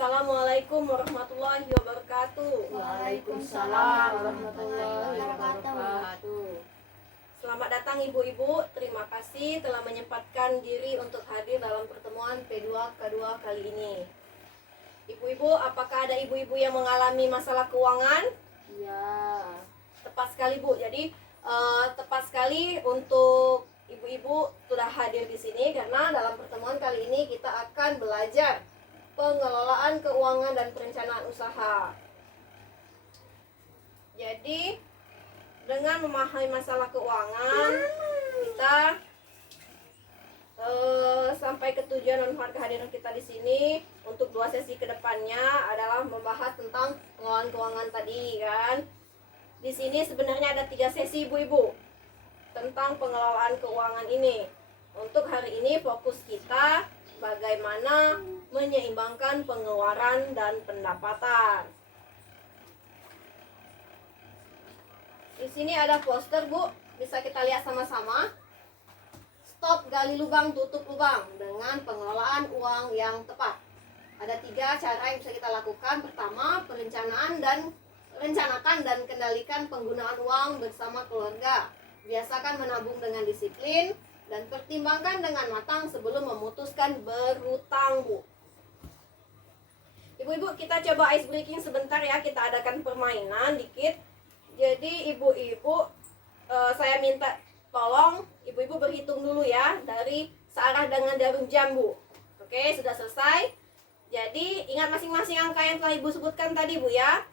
Assalamualaikum warahmatullahi wabarakatuh. Waalaikumsalam warahmatullahi wabarakatuh. Selamat datang ibu-ibu. Terima kasih telah menyempatkan diri untuk hadir dalam pertemuan P2K2 kali ini. Ibu-ibu, apakah ada ibu-ibu yang mengalami masalah keuangan? Ya. Tepat sekali Bu. Jadi tepat sekali untuk ibu-ibu sudah hadir di sini karena dalam pertemuan kali ini kita akan belajar pengelolaan keuangan dan perencanaan usaha. Jadi dengan memahami masalah keuangan kita sampai ke tujuan dan kehadiran kita di sini untuk 2 sesi kedepannya adalah membahas tentang pengelolaan keuangan tadi kan. Di sini sebenarnya ada 3 sesi ibu-ibu tentang pengelolaan keuangan ini. Untuk hari ini fokus kita bagaimana menyeimbangkan pengeluaran dan pendapatan. Di sini ada poster Bu, bisa kita lihat sama-sama. Stop gali lubang, tutup lubang dengan pengelolaan uang yang tepat. Ada 3 cara yang bisa kita lakukan. Pertama, rencanakan dan kendalikan penggunaan uang bersama keluarga. Biasakan menabung dengan disiplin dan pertimbangkan dengan matang sebelum memutuskan berhutang Bu. Ibu-ibu, kita coba ice breaking sebentar ya. Kita adakan permainan dikit. Jadi ibu-ibu, saya minta tolong ibu-ibu berhitung dulu ya dari searah dengan jarum jam Bu. Oke, sudah selesai. Jadi ingat masing-masing angka yang telah ibu sebutkan tadi Bu ya.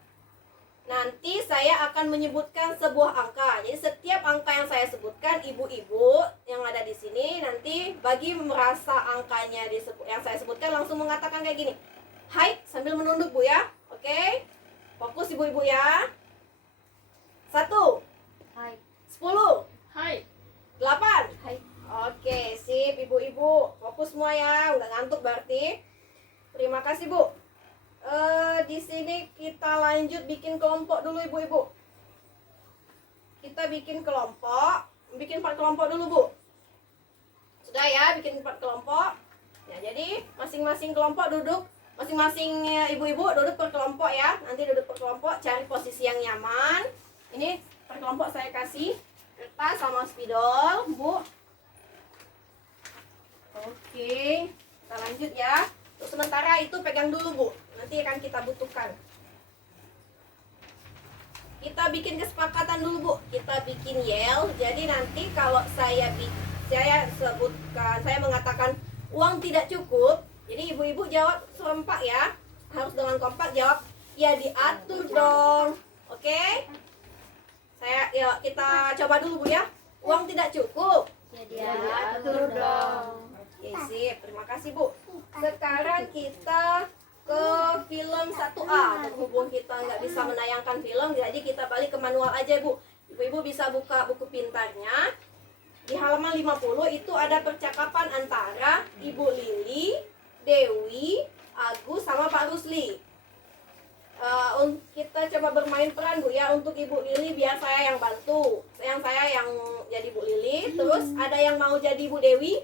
Nanti saya akan menyebutkan sebuah angka. Jadi setiap angka yang saya sebutkan, ibu-ibu yang ada di sini nanti bagi merasa angkanya yang saya sebutkan langsung mengatakan kayak gini. Hai, sambil menunduk Bu ya. Oke. Fokus ibu-ibu ya. 1. Hai. 10. Hai. 8. Hai. Oke, sip ibu-ibu. Fokus semua ya, nggak ngantuk berarti. Terima kasih Bu. Di sini kita lanjut bikin kelompok dulu ibu-ibu. Kita bikin 4 kelompok dulu Bu. Sudah ya, bikin 4 kelompok. Ya, jadi masing-masing kelompok duduk, masing-masing ibu-ibu duduk per kelompok ya. Nanti duduk per kelompok, cari posisi yang nyaman. Ini per kelompok saya kasih kertas sama spidol, Bu. Oke, kita lanjut ya. Untuk sementara itu pegang dulu Bu, nanti akan kita butuhkan. Kita bikin kesepakatan dulu Bu, kita bikin yel. Jadi nanti kalau saya sebutkan, saya mengatakan uang tidak cukup, jadi ibu-ibu jawab serempak ya. Harus dengan kompak jawab, ya diatur dong. Oke? Kita coba dulu Bu ya. Uang tidak cukup. Ya diatur dong. Oke, sip. Terima kasih Bu. Sekarang kita ke film 1A. Berhubung kita nggak bisa menayangkan film, jadi kita balik ke manual aja Bu. Ibu-ibu bisa buka buku pintarnya. Di halaman 50 itu ada percakapan antara Ibu Lili, Dewi, Agus, sama Pak Rusli. Kita coba bermain peran Bu ya. Untuk Ibu Lili biar saya yang bantu, saya yang jadi Bu Lili. Terus ada yang mau jadi Bu Dewi.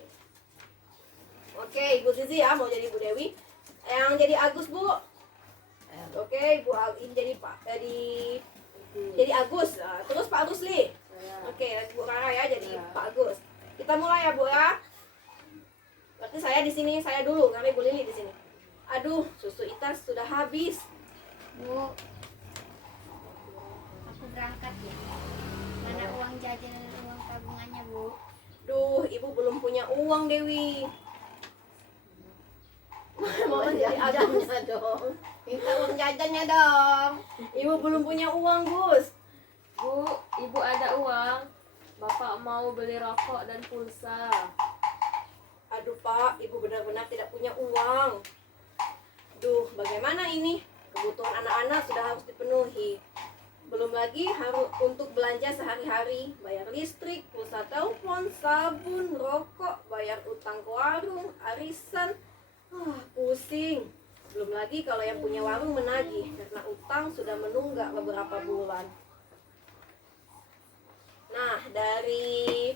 Oke, Ibu Zizi ya mau jadi Bu Dewi. Yang jadi Agus Bu. Oke, ini jadi jadi Agus. Terus Pak Rusli. Oke, Bu Rara ya jadi Pak Agus. Kita mulai ya Bu ya. Berarti saya di sini, saya dulu, karena Ibu Lili di sini. Aduh, susu Itas sudah habis. Bu, aku berangkat ya. Mana uang jajan, uang tabungannya Bu? Duh, Ibu belum punya uang Dewi. Mau jadi jajannya dong. Minta uang jajannya dong. Ibu belum punya uang Gus. Bu, Ibu ada uang. Bapak mau beli rokok dan pulsa. Aduh Pak, Ibu benar-benar tidak punya uang. Duh, bagaimana ini? Kebutuhan anak-anak sudah harus dipenuhi. Belum lagi harus untuk belanja sehari-hari, bayar listrik, pulsa telepon, sabun, rokok, bayar utang ke warung, arisan. Pusing. Belum lagi kalau yang punya warung menagih karena utang sudah menunggak beberapa bulan. Nah, dari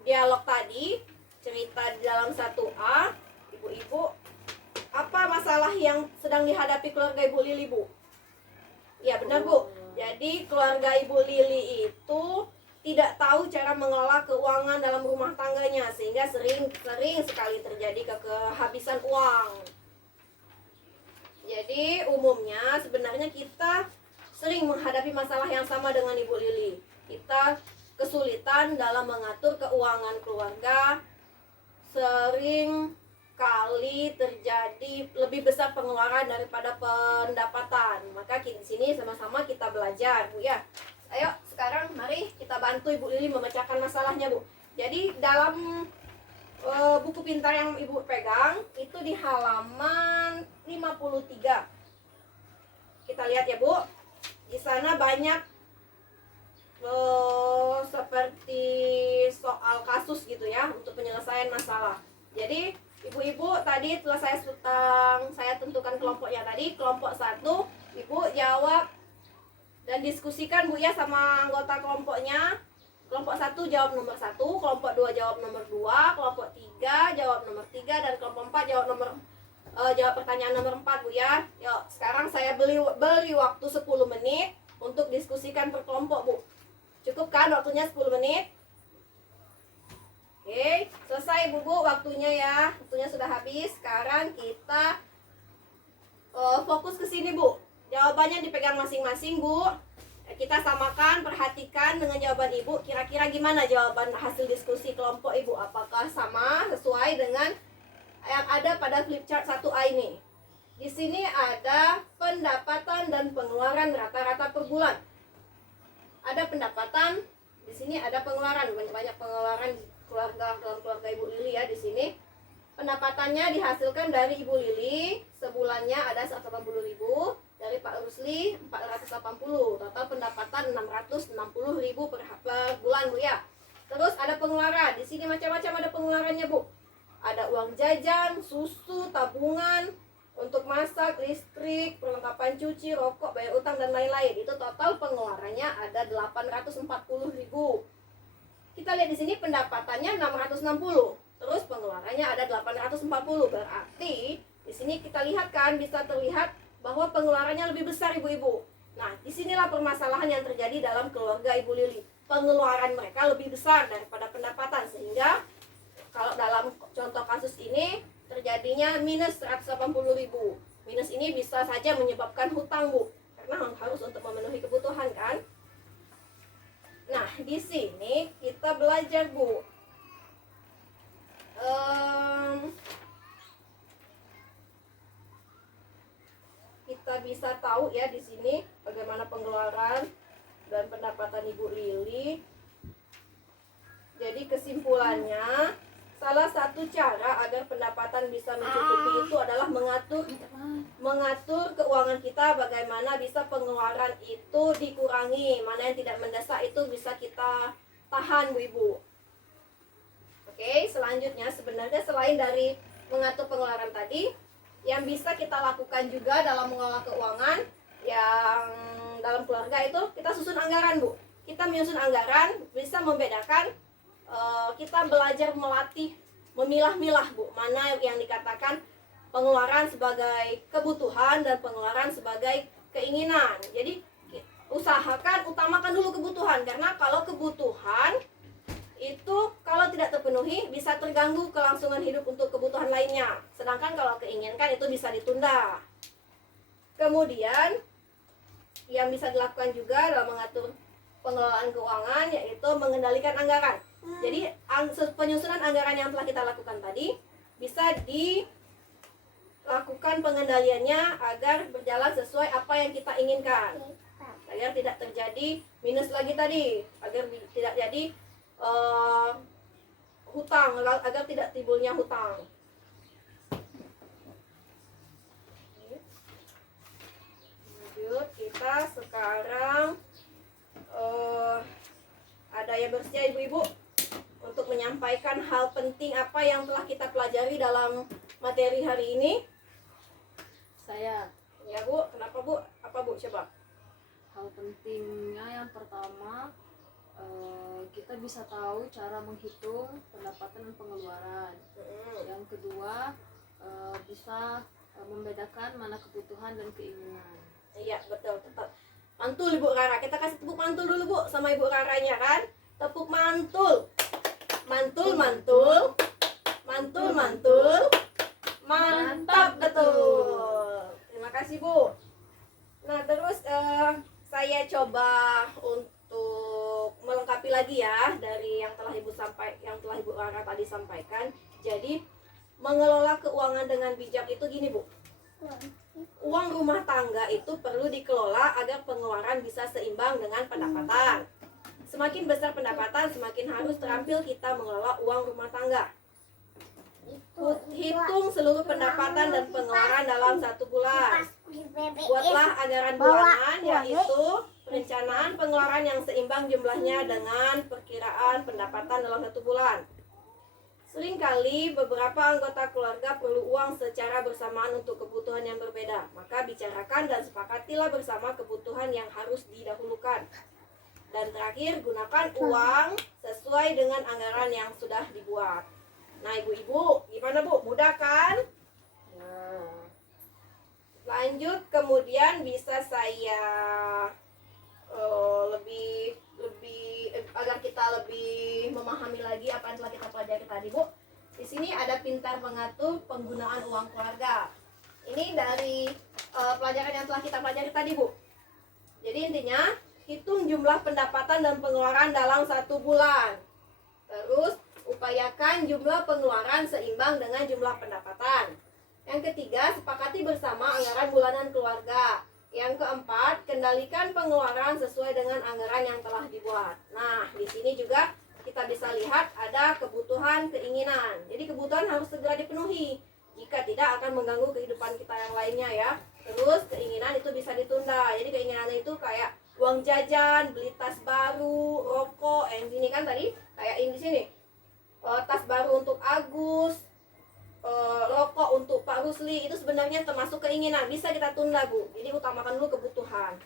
dialog tadi, cerita di dalam 1A, ibu-ibu, apa masalah yang sedang dihadapi keluarga Ibu Lili, Bu. Ya benar, Bu. Jadi keluarga Ibu Lili itu tidak tahu cara mengelola keuangan dalam rumah tangganya, sehingga sering sekali terjadi kehabisan uang. Jadi umumnya sebenarnya kita sering menghadapi masalah yang sama dengan Ibu Lili. Kita kesulitan dalam mengatur keuangan keluarga, sering kali terjadi lebih besar pengeluaran daripada pendapatan. Maka di sini sama-sama kita belajar, Bu ya. Ayo sekarang mari kita bantu Ibu Lili memecahkan masalahnya, Bu. Jadi dalam buku pintar yang Ibu pegang itu di halaman 53. Kita lihat ya, Bu. Di sana banyak seperti soal kasus gitu ya untuk penyelesaian masalah. Jadi ibu-ibu tadi telah saya tentukan kelompoknya tadi. Kelompok 1 Ibu jawab dan diskusikan, Bu ya, sama anggota kelompoknya. Kelompok 1 jawab nomor 1, kelompok 2 jawab nomor 2, kelompok 3 jawab nomor 3, dan kelompok 4 jawab pertanyaan nomor 4, Bu ya. Yuk, sekarang saya beri waktu 10 menit untuk diskusikan per kelompok, Bu. Cukup kan waktunya 10 menit? Oke, selesai Bu, waktunya ya. Waktunya sudah habis. Sekarang kita fokus ke sini, Bu. Jawabannya dipegang masing-masing, Bu. Kita samakan, perhatikan dengan jawaban Ibu. Kira-kira gimana jawaban hasil diskusi kelompok Ibu? Apakah sama, sesuai dengan yang ada pada flip chart 1A ini? Di sini ada pendapatan dan pengeluaran rata-rata per bulan. Ada pendapatan, di sini ada pengeluaran. Banyak pengeluaran dalam keluarga Ibu Lili ya di sini. Pendapatannya dihasilkan dari Ibu Lili, sebulannya ada 180.000, dari Pak Rusli 480. Total pendapatan 660.000 per bulan, Bu ya. Terus ada pengeluaran. Di sini macam-macam ada pengeluarannya, Bu. Ada uang jajan, susu, tabungan untuk masak, listrik, perlengkapan cuci, rokok, bayar utang dan lain-lain. Itu total pengeluarannya ada 840.000. Kita lihat di sini pendapatannya 660. Terus pengeluarannya ada 840. Berarti di sini kita lihat kan, bisa terlihat bahwa pengeluarannya lebih besar, ibu-ibu. Nah, disinilah permasalahan yang terjadi dalam keluarga Ibu Lili. Pengeluaran mereka lebih besar daripada pendapatan, sehingga kalau dalam contoh kasus ini terjadinya minus 180.000. Minus ini bisa saja menyebabkan hutang, Bu, karena harus untuk memenuhi kebutuhan kan. Nah, di sini kita belajar, Bu. Kita bisa tahu ya di sini bagaimana pengeluaran dan pendapatan Ibu Lili. Jadi kesimpulannya, salah satu cara agar pendapatan bisa mencukupi itu adalah mengatur keuangan kita, bagaimana bisa pengeluaran itu dikurangi, mana yang tidak mendesak itu bisa kita tahan, Bu Ibu. Oke, selanjutnya sebenarnya selain dari mengatur pengeluaran tadi, yang bisa kita lakukan juga dalam mengelola keuangan yang dalam keluarga itu kita susun anggaran, Bu. Kita menyusun anggaran bisa membedakan, kita belajar melatih memilah-milah, Bu, mana yang dikatakan pengeluaran sebagai kebutuhan dan pengeluaran sebagai keinginan. Jadi utamakan dulu kebutuhan, karena kalau kebutuhan itu kalau tidak terpenuhi bisa terganggu kelangsungan hidup untuk kebutuhan lainnya. Sedangkan kalau keinginkan itu bisa ditunda. Kemudian yang bisa dilakukan juga dalam mengatur pengelolaan keuangan yaitu mengendalikan anggaran. Jadi penyusunan anggaran yang telah kita lakukan tadi bisa dilakukan pengendaliannya agar berjalan sesuai apa yang kita inginkan, agar tidak terjadi minus lagi tadi, agar tidak jadi hutang, agar tidak timbulnya hutang. Lanjut, kita sekarang ada yang bersedia, ibu-ibu, untuk menyampaikan hal penting apa yang telah kita pelajari dalam materi hari ini. Saya. Ya, Bu. Kenapa, Bu? Apa, Bu? Coba. Hal pentingnya yang pertama, kita bisa tahu cara menghitung pendapatan dan pengeluaran. Yang kedua, bisa membedakan mana kebutuhan dan keinginan. Iya betul, tetap mantul Ibu Rara. Kita kasih tepuk mantul dulu Bu sama Ibu Raranya kan. Tepuk mantul. Mantul mantul. Mantul mantul. Mantap betul. Terima kasih Bu. Nah terus saya coba untuk melengkapi lagi ya dari yang telah Ibu Rara tadi sampaikan. Jadi mengelola keuangan dengan bijak itu gini Bu. Uang rumah tangga itu perlu dikelola agar pengeluaran bisa seimbang dengan pendapatan. Semakin besar pendapatan, semakin harus terampil kita mengelola uang rumah tangga. Hitung seluruh pendapatan dan pengeluaran dalam 1 bulan. Buatlah anggaran bulanan, yaitu perencanaan pengeluaran yang seimbang jumlahnya dengan perkiraan pendapatan dalam 1 bulan. Seringkali beberapa anggota keluarga perlu uang secara bersamaan untuk kebutuhan yang berbeda. Maka bicarakan dan sepakatilah bersama kebutuhan yang harus didahulukan. Dan terakhir, gunakan uang sesuai dengan anggaran yang sudah dibuat. Nah ibu-ibu, gimana Bu? Mudah kan? Nah, lanjut kemudian bisa saya agar kita lebih memahami lagi apa yang telah kita pelajari tadi Bu. Di sini ada pintar mengatur penggunaan uang keluarga. Ini dari pelajaran yang telah kita pelajari tadi Bu. Jadi intinya hitung jumlah pendapatan dan pengeluaran dalam 1 bulan. Terus upayakan jumlah pengeluaran seimbang dengan jumlah pendapatan. Yang ketiga, sepakati bersama anggaran bulanan keluarga. Yang keempat, kendalikan pengeluaran sesuai dengan anggaran yang telah dibuat. Nah, di sini juga kita bisa lihat ada kebutuhan, keinginan. Jadi kebutuhan harus segera dipenuhi. Jika tidak akan mengganggu kehidupan kita yang lainnya ya. Terus keinginan itu bisa ditunda. Jadi keinginan itu kayak uang jajan, beli tas baru, rokok. Yang sini kan tadi kayak ini di sini. Tas baru untuk Agus, rokok untuk Pak Rusli, itu sebenarnya termasuk keinginan, bisa kita tunda Bu. Jadi utamakan dulu kebutuhan.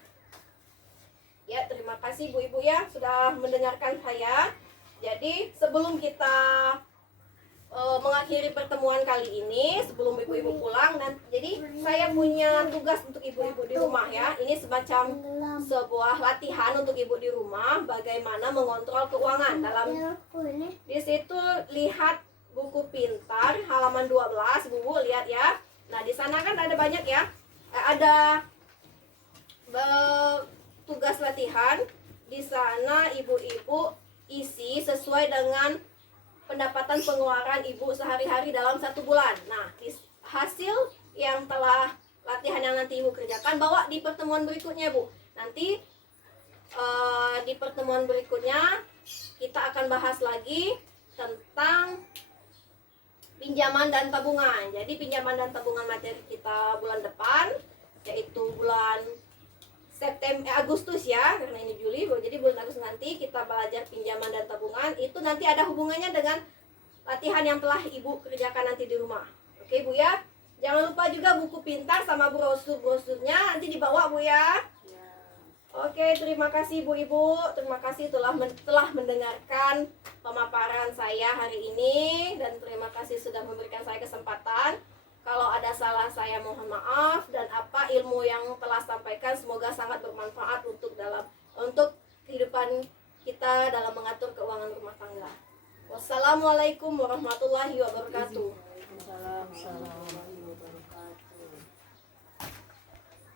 Ya, terima kasih Bu Ibu ya sudah mendengarkan saya. Jadi sebelum kita mengakhiri pertemuan kali ini, sebelum ibu-ibu pulang, dan jadi saya punya tugas untuk ibu-ibu di rumah ya. Ini semacam sebuah latihan untuk ibu di rumah bagaimana mengontrol keuangan. Di situ lihat buku pintar halaman 12, Bu lihat ya. Nah, di sana kan ada banyak ya. Ada tugas latihan. Di sana ibu-ibu isi sesuai dengan pendapatan pengeluaran ibu sehari-hari dalam 1 bulan. Nah, hasil yang telah latihan yang nanti ibu kerjakan bawa di pertemuan berikutnya Bu. Nanti di pertemuan berikutnya kita akan bahas lagi tentang pinjaman dan tabungan. Jadi pinjaman dan tabungan materi kita bulan depan, yaitu bulan Agustus ya, karena ini Juli. Jadi bulan Agustus nanti kita belajar pinjaman dan tabungan. Itu nanti ada hubungannya dengan latihan yang telah ibu kerjakan nanti di rumah. Oke Bu ya. Jangan lupa juga buku pintar sama brosur-brosurnya nanti dibawa Bu ya. Oke, terima kasih Bu Ibu. Terima kasih telah mendengarkan pemaparan saya hari ini, dan terima kasih sudah memberikan saya kesempatan. Kalau ada salah saya mohon maaf, dan apa ilmu yang telah sampaikan semoga sangat bermanfaat untuk kehidupan kita dalam mengatur keuangan rumah tangga. Wassalamualaikum warahmatullahi wabarakatuh. Waalaikumsalam.